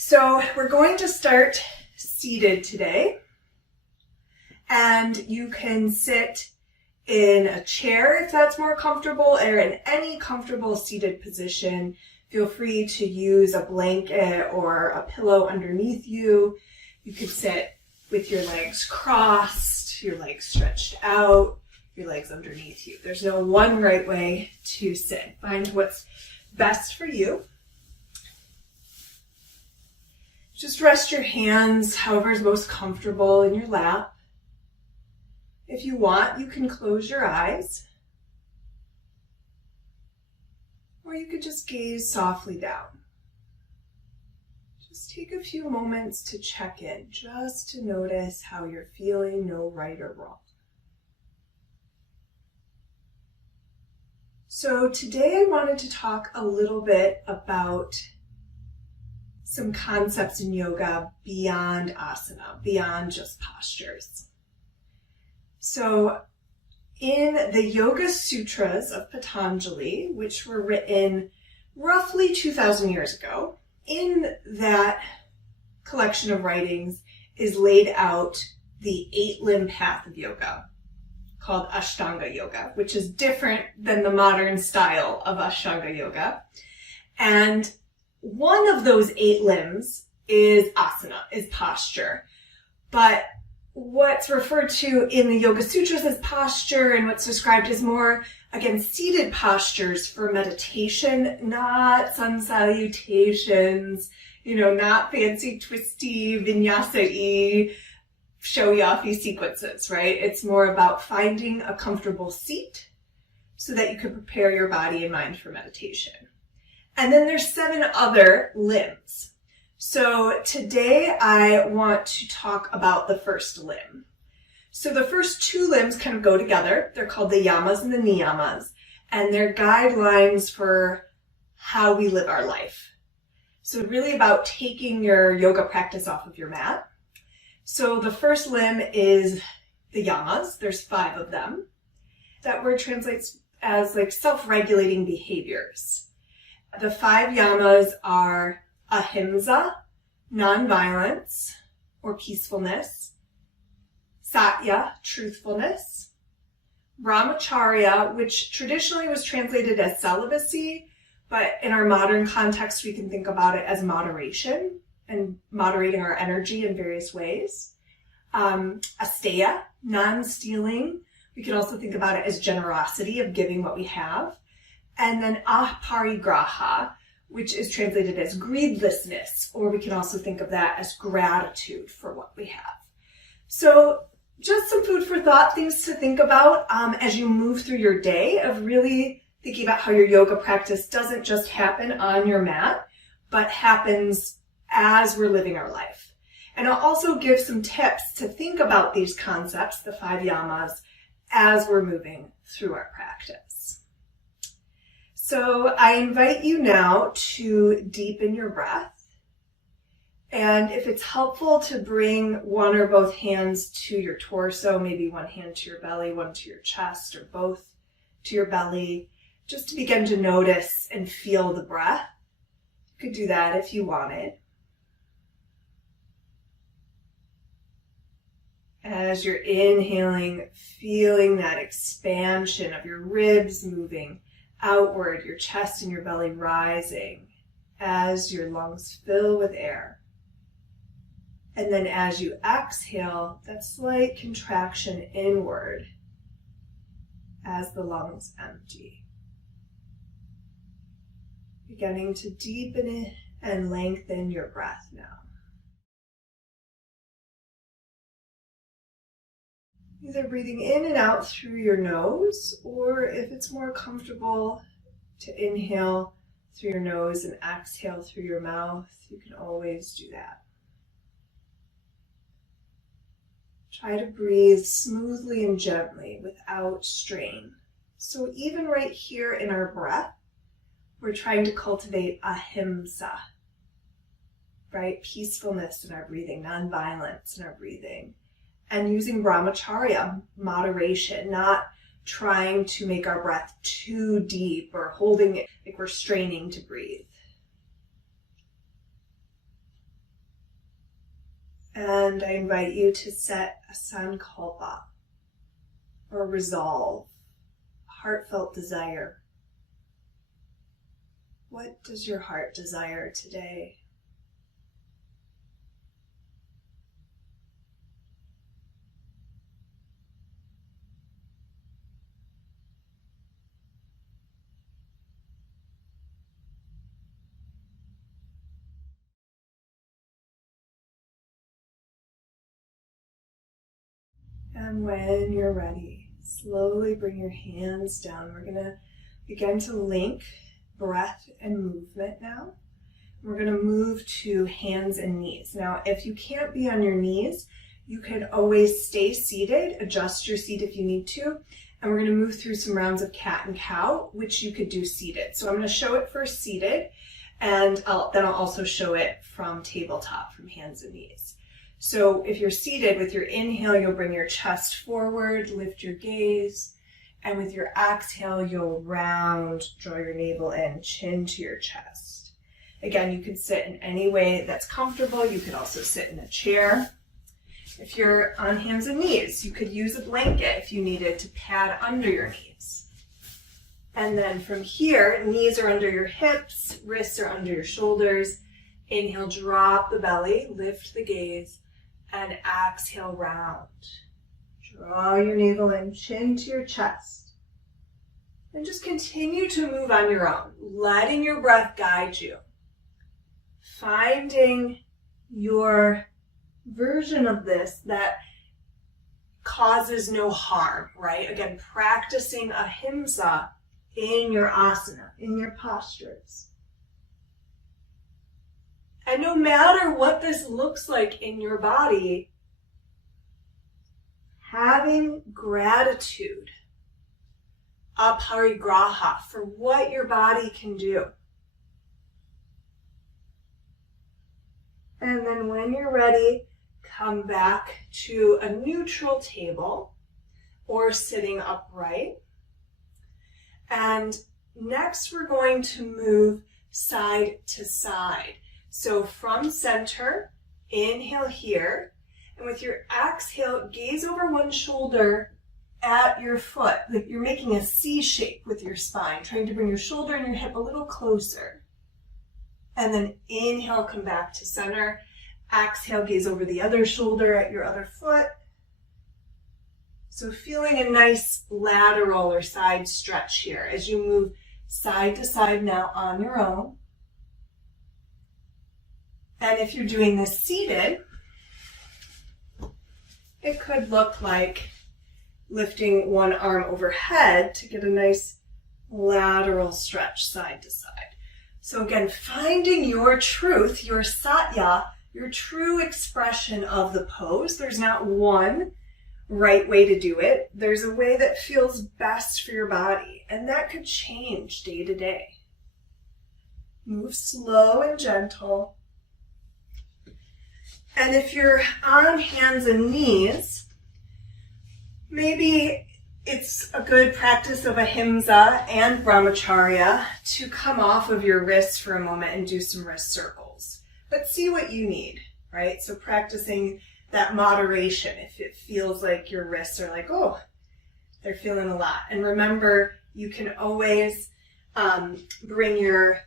So we're going to start seated today, and you can sit in a chair if that's more comfortable, or in any comfortable seated position. Feel free to use a blanket or a pillow underneath you. You could sit with your legs crossed, your legs stretched out, your legs underneath you. There's no one right way to sit. Find what's best for you. Just rest your hands however is most comfortable in your lap. If you want, you can close your eyes. Or you could just gaze softly down. Just take a few moments to check in, just to notice how you're feeling, no right or wrong. So today I wanted to talk a little bit about some concepts in yoga beyond asana, beyond just postures. So in the Yoga Sutras of Patanjali, which were written roughly 2,000 years ago, in that collection of writings is laid out the 8-limb path of yoga called Ashtanga Yoga, which is different than the modern style of Ashtanga Yoga. And one of those 8 limbs is asana, is posture. But what's referred to in the Yoga Sutras as posture and what's described as more, again, seated postures for meditation, not sun salutations, not fancy twisty vinyasa-y, showy-offy sequences, right? It's more about finding a comfortable seat so that you can prepare your body and mind for meditation. And then there's 7 other limbs. So today I want to talk about the first limb. So the first 2 limbs kind of go together. They're called the Yamas and the Niyamas, and they're guidelines for how we live our life. So really about taking your yoga practice off of your mat. So the first limb is the Yamas. There's 5 of them. That word translates as like self-regulating behaviors. The 5 Yamas are Ahimsa, nonviolence or peacefulness, Satya, truthfulness, Bramacharya, which traditionally was translated as celibacy, but in our modern context we can think about it as moderation and moderating our energy in various ways. Asteya, non-stealing. We can also think about it as generosity, of giving what we have. And then Aparigraha, which is translated as greedlessness, or we can also think of that as gratitude for what we have. So just some food for thought, things to think about as you move through your day, of really thinking about how your yoga practice doesn't just happen on your mat, but happens as we're living our life. And I'll also give some tips to think about these concepts, the 5 Yamas, as we're moving through our practice. So I invite you now to deepen your breath. And if it's helpful to bring one or both hands to your torso, maybe one hand to your belly, one to your chest, or both to your belly, just to begin to notice and feel the breath. You could do that if you wanted. As you're inhaling, feeling that expansion of your ribs moving outward, your chest and your belly rising as your lungs fill with air. And then as you exhale, that slight contraction inward as the lungs empty. Beginning to deepen it and lengthen your breath now. Either breathing in and out through your nose, or if it's more comfortable to inhale through your nose and exhale through your mouth, you can always do that. Try to breathe smoothly and gently without strain. So even right here in our breath, we're trying to cultivate ahimsa, right? Peacefulness in our breathing, non-violence in our breathing. And using Bramacharya, moderation, not trying to make our breath too deep or holding it like we're straining to breathe. And I invite you to set a sankalpa, or resolve, a heartfelt desire. What does your heart desire today? And when you're ready, slowly bring your hands down. We're going to begin to link breath and movement now. We're going to move to hands and knees. Now, if you can't be on your knees, you can always stay seated, adjust your seat if you need to. And we're going to move through some rounds of cat and cow, which you could do seated. So I'm going to show it first seated, and then I'll also show it from tabletop, from hands and knees. So if you're seated, with your inhale, you'll bring your chest forward, lift your gaze. And with your exhale, you'll round, draw your navel in, chin to your chest. Again, you could sit in any way that's comfortable. You could also sit in a chair. If you're on hands and knees, you could use a blanket if you needed to pad under your knees. And then from here, knees are under your hips, wrists are under your shoulders. Inhale, drop the belly, lift the gaze. And exhale, round. Draw your navel in, chin to your chest. And just continue to move on your own, letting your breath guide you. Finding your version of this that causes no harm, right? Again, practicing ahimsa in your asana, in your postures. And no matter what this looks like in your body, having gratitude, Aparigraha, for what your body can do. And then when you're ready, come back to a neutral table or sitting upright. And next we're going to move side to side. So from center, inhale here, and with your exhale, gaze over one shoulder at your foot. Like you're making a C shape with your spine, trying to bring your shoulder and your hip a little closer. And then inhale, come back to center. Exhale, gaze over the other shoulder at your other foot. So feeling a nice lateral or side stretch here as you move side to side now on your own. And if you're doing this seated, it could look like lifting one arm overhead to get a nice lateral stretch side to side. So again, finding your truth, your Satya, your true expression of the pose. There's not one right way to do it. There's a way that feels best for your body, and that could change day to day. Move slow and gentle. And if you're on hands and knees, maybe it's a good practice of Ahimsa and Bramacharya to come off of your wrists for a moment and do some wrist circles. But see what you need, right? So practicing that moderation if it feels like your wrists are like, oh, they're feeling a lot. And remember, you can always bring your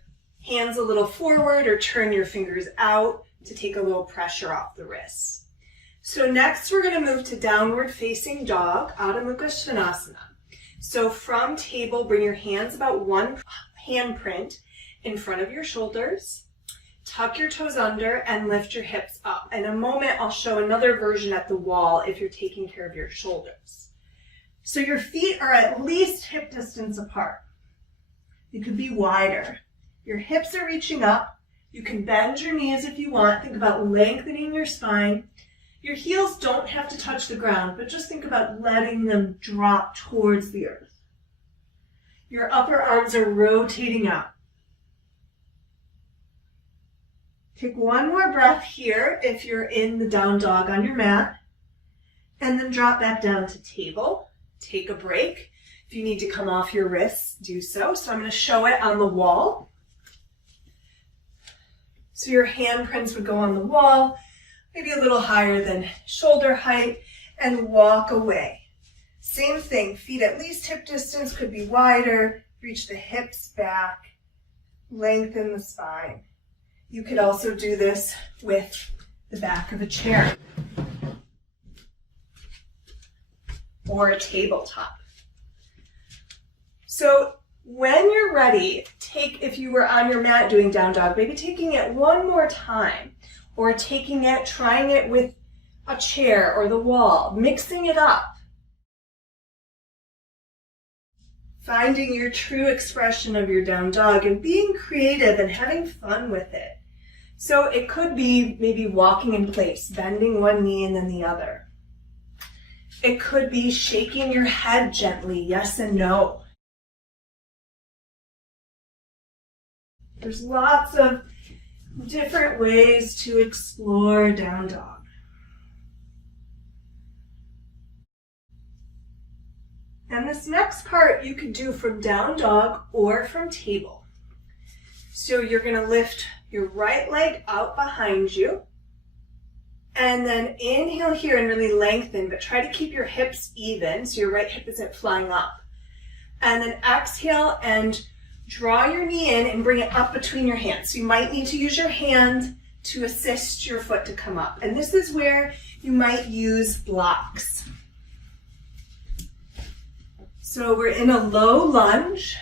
hands a little forward or turn your fingers out to take a little pressure off the wrists. So next we're going to move to downward facing dog, Adho Mukha Svanasana. So from table, bring your hands about one handprint in front of your shoulders. Tuck your toes under and lift your hips up. In a moment, I'll show another version at the wall if you're taking care of your shoulders. So your feet are at least hip distance apart. You could be wider. Your hips are reaching up. You can bend your knees if you want. Think about lengthening your spine. Your heels don't have to touch the ground, but just think about letting them drop towards the earth. Your upper arms are rotating out. Take one more breath here if you're in the down dog on your mat, and then drop back down to table. Take a break. If you need to come off your wrists, do so. So I'm going to show it on the wall. So your handprints would go on the wall. maybe a little higher than shoulder height, and walk away. Same thing, feet at least hip distance, could be wider, reach the hips back, lengthen the spine. You could also do this with the back of a chair or a tabletop. So when you're ready, if you were on your mat doing down dog, maybe taking it one more time, or trying it with a chair or the wall, mixing it up. Finding your true expression of your down dog and being creative and having fun with it. So it could be maybe walking in place, bending one knee and then the other. It could be shaking your head gently, yes and no. There's lots of different ways to explore down dog. And this next part you could do from down dog or from table. So you're going to lift your right leg out behind you. And then inhale here and really lengthen, but try to keep your hips even so your right hip isn't flying up. And then exhale and draw your knee in and bring it up between your hands. So you might need to use your hand to assist your foot to come up. And this is where you might use blocks. So we're in a low lunge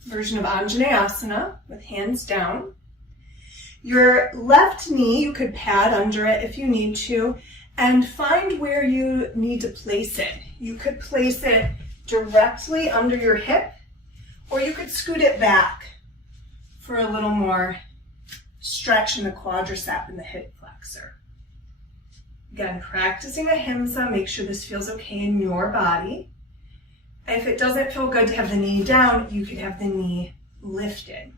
version of Anjaneyasana with hands down. Your left knee, you could pad under it if you need to, and find where you need to place it. You could place it directly under your hip, or you could scoot it back for a little more stretch in the quadricep and the hip flexor. Again, practicing Ahimsa, make sure this feels okay in your body. If it doesn't feel good to have the knee down, you could have the knee lifted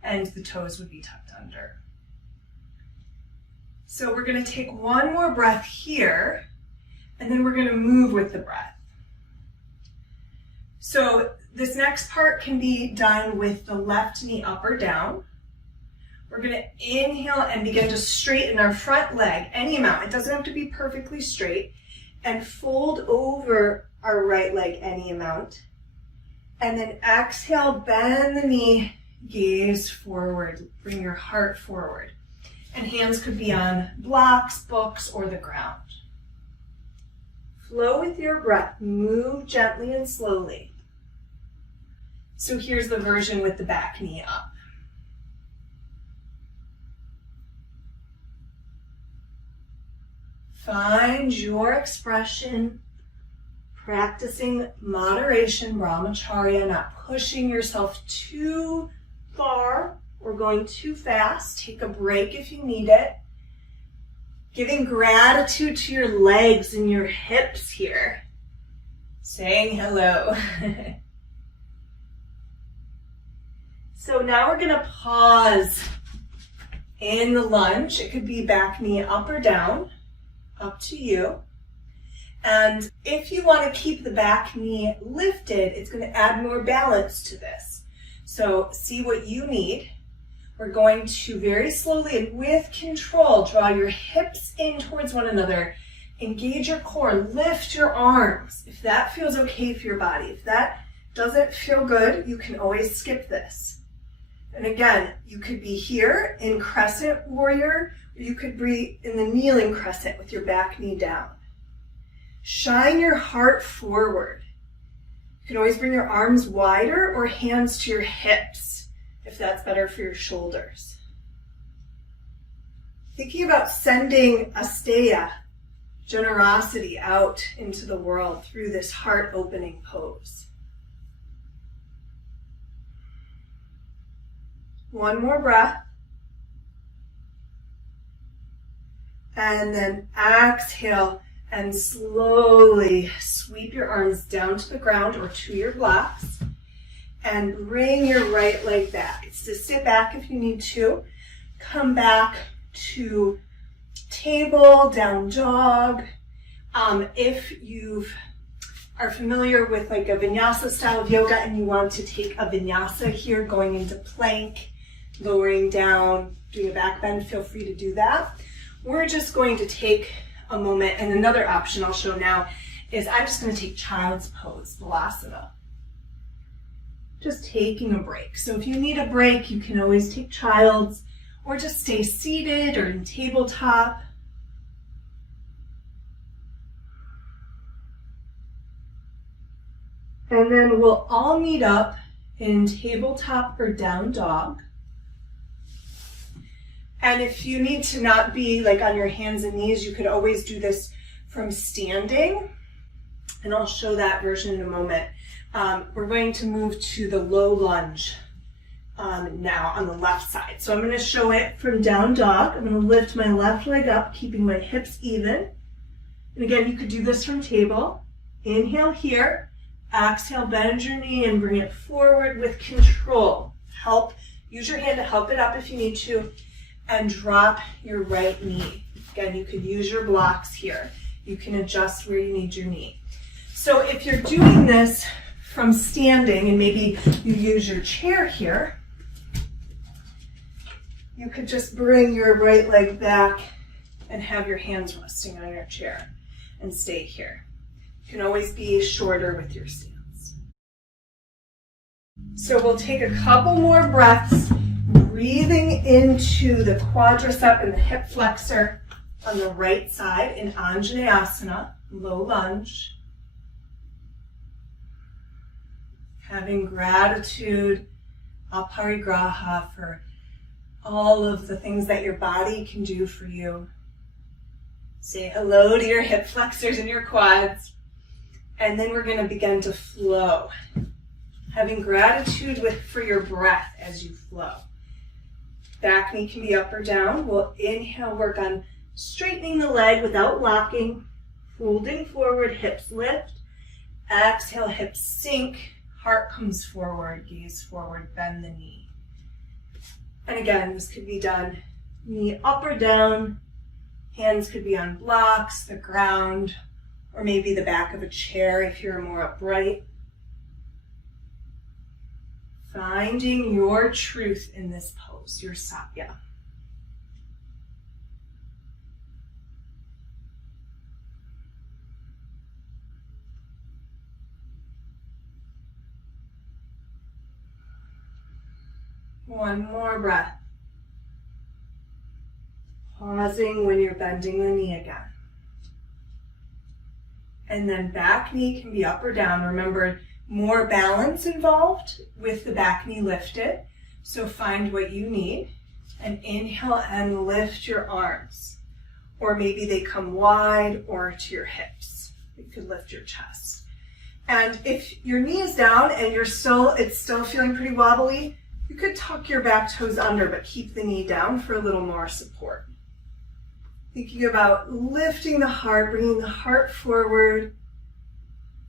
and the toes would be tucked under. So we're going to take one more breath here, and then we're going to move with the breath. So this next part can be done with the left knee up or down. We're going to inhale and begin to straighten our front leg, any amount. It doesn't have to be perfectly straight. And fold over our right leg any amount. And then exhale, bend the knee, gaze forward, bring your heart forward. And hands could be on blocks, books, or the ground. Flow with your breath, move gently and slowly. So here's the version with the back knee up. Find your expression, practicing moderation, Bramacharya, not pushing yourself too far or going too fast. Take a break if you need it. Giving gratitude to your legs and your hips here. Saying hello. So now we're going to pause in the lunge. It could be back knee up or down. Up to you. And if you want to keep the back knee lifted, it's going to add more balance to this. So see what you need. We're going to very slowly and with control draw your hips in towards one another. Engage your core, lift your arms. If that feels okay for your body. If that doesn't feel good, you can always skip this. And again, you could be here in crescent warrior, or you could be in the kneeling crescent with your back knee down. Shine your heart forward. You can always bring your arms wider or hands to your hips if that's better for your shoulders. Thinking about sending Asteya, generosity, out into the world through this heart-opening pose. One more breath. And then exhale and slowly sweep your arms down to the ground or to your blocks and bring your right leg back. It's to sit back if you need to. Come back to table, down dog. If you are familiar with like a vinyasa style of yoga and you want to take a vinyasa here, going into plank, lowering down, doing a back bend, feel free to do that. we're just going to take a moment, and another option I'll show now is I'm just going to take child's pose, Balasana. Just taking a break. So if you need a break, you can always take child's, or just stay seated or in tabletop. And then we'll all meet up in tabletop or down dog. And if you need to not be like on your hands and knees, you could always do this from standing. And I'll show that version in a moment. We're going to move to the low lunge now on the left side. So I'm going to show it from down dog. I'm going to lift my left leg up, keeping my hips even. And again, you could do this from table. Inhale here. Exhale, bend your knee and bring it forward with control. Use your hand to help it up if you need to, and drop your right knee. Again, you could use your blocks here. You can adjust where you need your knee. So if you're doing this from standing, and maybe you use your chair here, you could just bring your right leg back and have your hands resting on your chair and stay here. You can always be shorter with your stance. So we'll take a couple more breaths, breathing into the quadricep and the hip flexor on the right side in Anjaneyasana, low lunge. Having gratitude, Aparigraha, for all of the things that your body can do for you. Say hello to your hip flexors and your quads. And then we're going to begin to flow. Having gratitude for your breath as you flow. Back knee can be up or down. We'll inhale, work on straightening the leg without locking. Folding forward, hips lift. Exhale, hips sink. Heart comes forward, gaze forward, bend the knee. And again, this could be done knee up or down. Hands could be on blocks, the ground, or maybe the back of a chair if you're more upright. Finding your truth in this pose, your Satya. One more breath. Pausing when you're bending the knee again. And then back knee can be up or down. Remember, more balance involved with the back knee lifted. So find what you need. And inhale and lift your arms. Or maybe they come wide or to your hips. You could lift your chest. And if your knee is down and it's still feeling pretty wobbly, you could tuck your back toes under, but keep the knee down for a little more support. Thinking about lifting the heart, bringing the heart forward,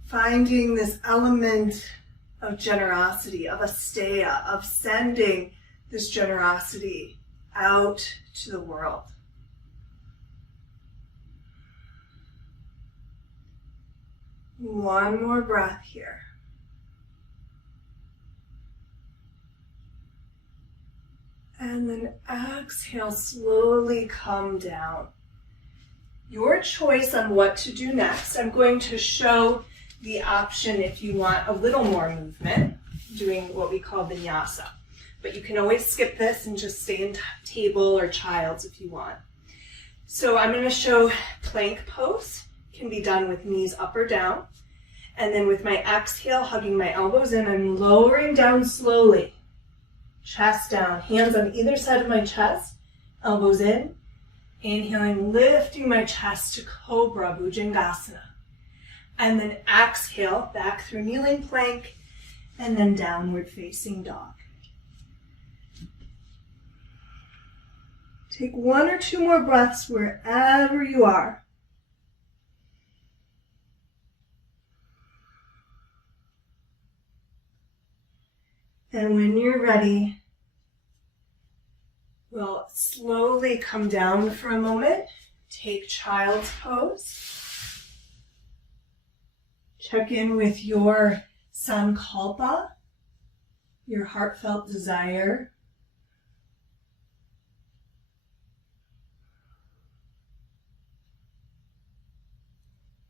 finding this element of generosity, of Asteya, of sending this generosity out to the world. One more breath here. And then exhale, slowly come down. Your choice on what to do next. I'm going to show the option if you want a little more movement, doing what we call vinyasa. But you can always skip this and just stay in table or child's if you want. So I'm going to show plank pose. Can be done with knees up or down. And then with my exhale, hugging my elbows in, I'm lowering down slowly. Chest down, hands on either side of my chest, elbows in. Inhaling, lifting my chest to Cobra, Bhujangasana. And then exhale, back through kneeling plank, and then downward facing dog. Take one or two more breaths wherever you are. And when you're ready, we'll slowly come down for a moment. Take child's pose. Check in with your sankalpa, your heartfelt desire.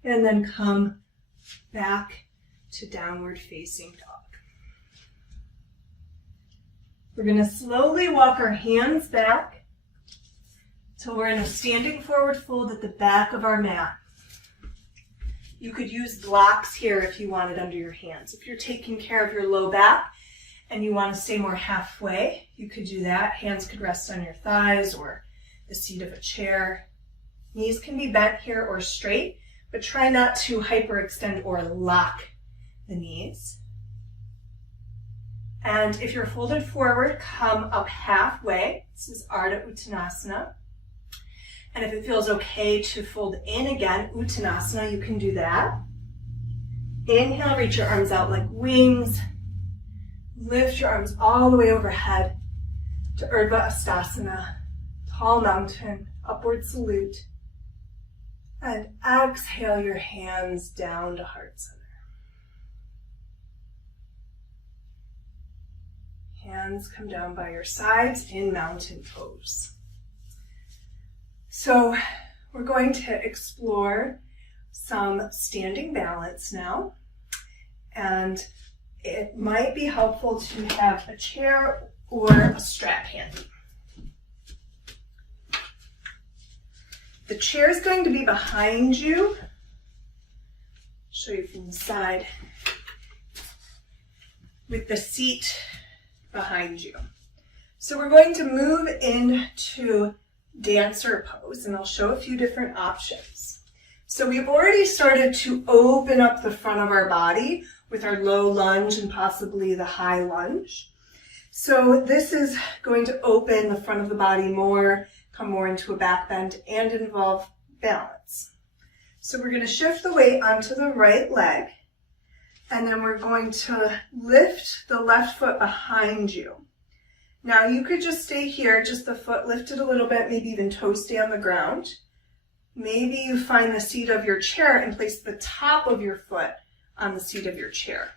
And then come back to downward facing dog. We're going to slowly walk our hands back till we're in a standing forward fold at the back of our mat. You could use blocks here if you wanted under your hands. If you're taking care of your low back and you want to stay more halfway, you could do that. Hands could rest on your thighs or the seat of a chair. Knees can be bent here or straight, but try not to hyperextend or lock the knees. And if you're folded forward, come up halfway. This is Ardha Uttanasana. And if it feels okay to fold in again, Uttanasana, you can do that. Inhale, reach your arms out like wings. Lift your arms all the way overhead to Urdhva Hastasana, tall mountain, upward salute. And exhale your hands down to heart center. Hands come down by your sides in mountain pose. So we're going to explore some standing balance now. And it might be helpful to have a chair or a strap handy. The chair is going to be behind you. I'll show you from the side. With the seat behind you. So we're going to move into dancer pose, and I'll show a few different options. So we've already started to open up the front of our body with our low lunge and possibly the high lunge. So this is going to open the front of the body more, come more into a back bend, and involve balance. So we're going to shift the weight onto the right leg, and then we're going to lift the left foot behind you. Now you could just stay here, just the foot lifted a little bit, maybe even toes stay on the ground. Maybe you find the seat of your chair and place the top of your foot on the seat of your chair.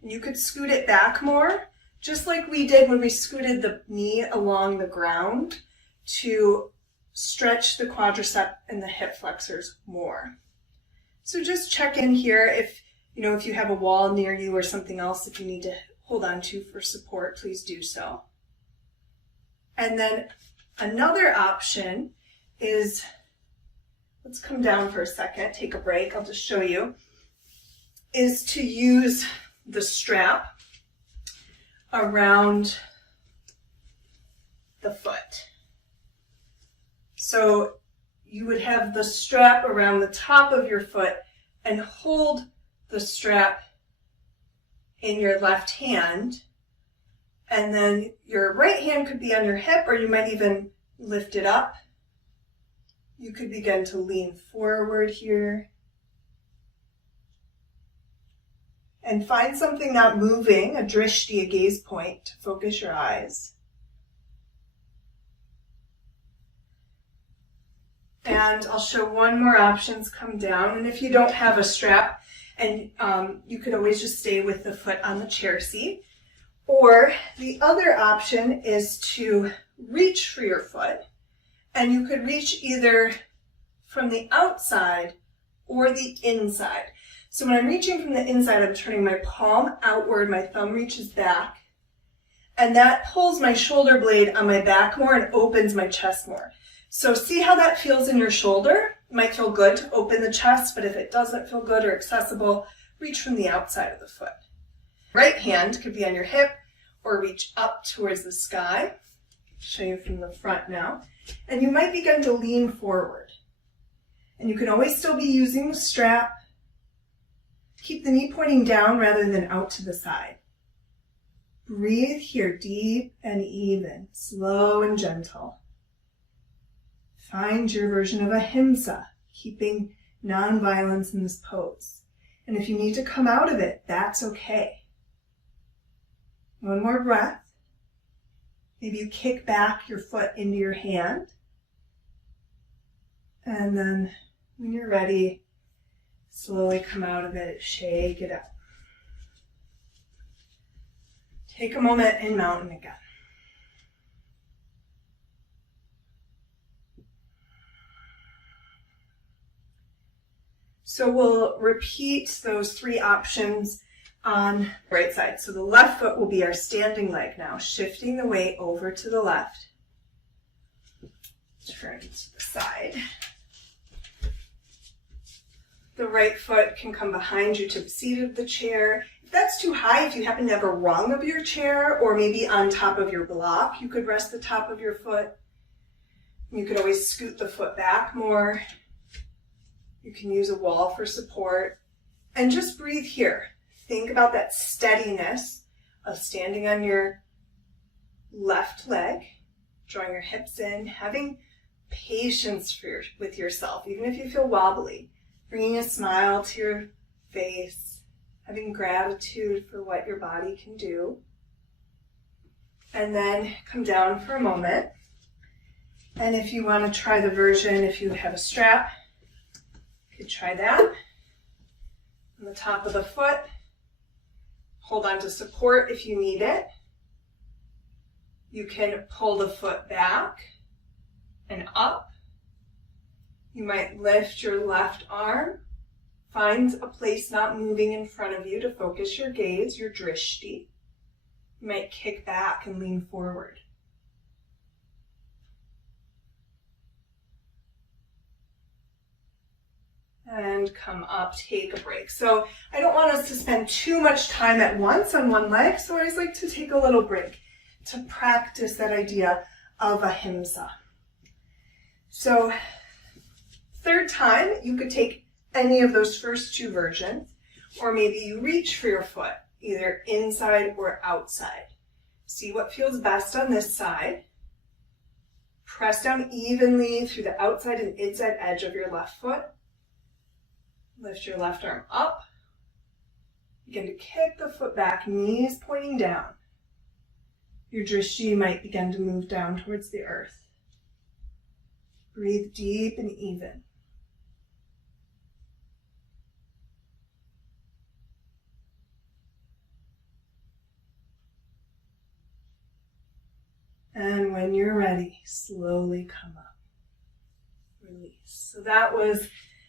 And you could scoot it back more, just like we did when we scooted the knee along the ground to stretch the quadricep and the hip flexors more. So just check in here if you have a wall near you or something else that you need to hold on to for support, please do so. And then another option is, let's come down for a second, take a break, I'll just show you, is to use the strap around the foot. So you would have the strap around the top of your foot and hold the strap in your left hand, and then your right hand could be on your hip, or you might even lift it up. You could begin to lean forward here and find something not moving, a drishti, a gaze point, to focus your eyes. And I'll show one more option, come down, and if you don't have a strap, and you could always just stay with the foot on the chair seat. Or the other option is to reach for your foot, and you could reach either from the outside or the inside. So when I'm reaching from the inside, I'm turning my palm outward, my thumb reaches back, and that pulls my shoulder blade on my back more and opens my chest more. So see how that feels in your shoulder? It might feel good to open the chest, but if it doesn't feel good or accessible, reach from the outside of the foot. Right hand could be on your hip or reach up towards the sky. I'll show you from the front now. And you might begin to lean forward. And you can always still be using the strap. Keep the knee pointing down rather than out to the side. Breathe here, deep and even, slow and gentle. Find your version of Ahimsa, keeping non-violence in this pose. And if you need to come out of it, that's okay. One more breath. Maybe you kick back your foot into your hand. And then when you're ready, slowly come out of it, shake it up. Take a moment in mountain again. So we'll repeat those 3 options on the right side. So the left foot will be our standing leg now, shifting the weight over to the left. Turn to the side. The right foot can come behind you to the seat of the chair. If that's too high, if you happen to have a rung of your chair or maybe on top of your block, you could rest the top of your foot. You could always scoot the foot back more. You can use a wall for support. And just breathe here. Think about that steadiness of standing on your left leg, drawing your hips in, having patience with yourself, even if you feel wobbly. Bringing a smile to your face, having gratitude for what your body can do. And then come down for a moment. And if you want to try the version, if you have a strap, you could try that. On the top of the foot, hold on to support if you need it. You can pull the foot back and up. You might lift your left arm, find a place not moving in front of you to focus your gaze, your drishti. You might kick back and lean forward. And come up, take a break. So I don't want us to spend too much time at once on one leg, so I always like to take a little break to practice that idea of ahimsa. So 3rd time, you could take any of those first 2 versions, or maybe you reach for your foot, either inside or outside. See what feels best on this side. Press down evenly through the outside and inside edge of your left foot. Lift your left arm up. Begin to kick the foot back, knees pointing down. Your drishti might begin to move down towards the earth. Breathe deep and even. And when you're ready, slowly come up. Release. So that was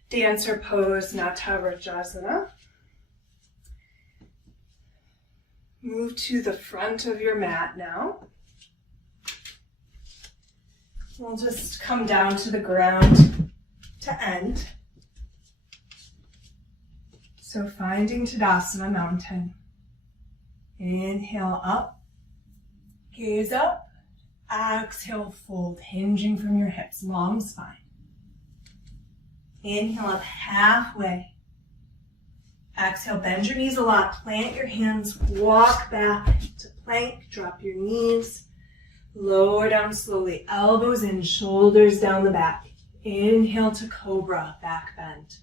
dancer pose, Natarajasana. Move to the front of your mat now. We'll just come down to the ground to end. So finding Tadasana, mountain. Inhale up, gaze up. Exhale, fold, hinging from your hips, long spine. Inhale up halfway. Exhale, bend your knees a lot. Plant your hands, walk back to plank, drop your knees. Lower down slowly, elbows in, shoulders down the back. Inhale to cobra, back bend.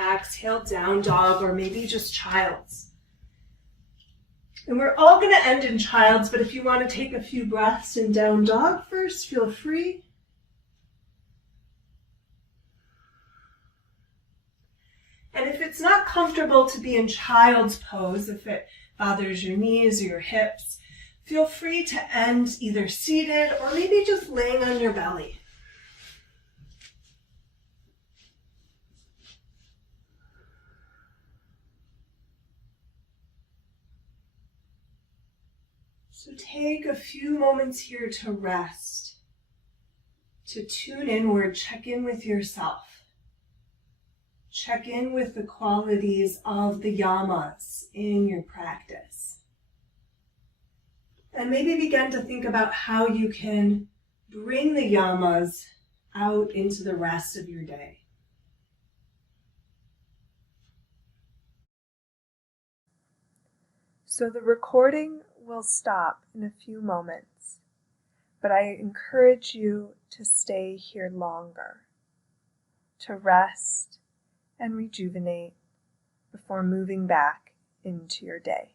Exhale, down dog, or maybe just child's. And we're all going to end in child's, but if you want to take a few breaths in down dog first, feel free. And if it's not comfortable to be in child's pose, if it bothers your knees or your hips, feel free to end either seated or maybe just laying on your belly. So take a few moments here to rest, to tune inward, check in with yourself. Check in with the qualities of the yamas in your practice. And maybe begin to think about how you can bring the yamas out into the rest of your day. So the recording will stop in a few moments, but I encourage you to stay here longer, to rest and rejuvenate before moving back into your day.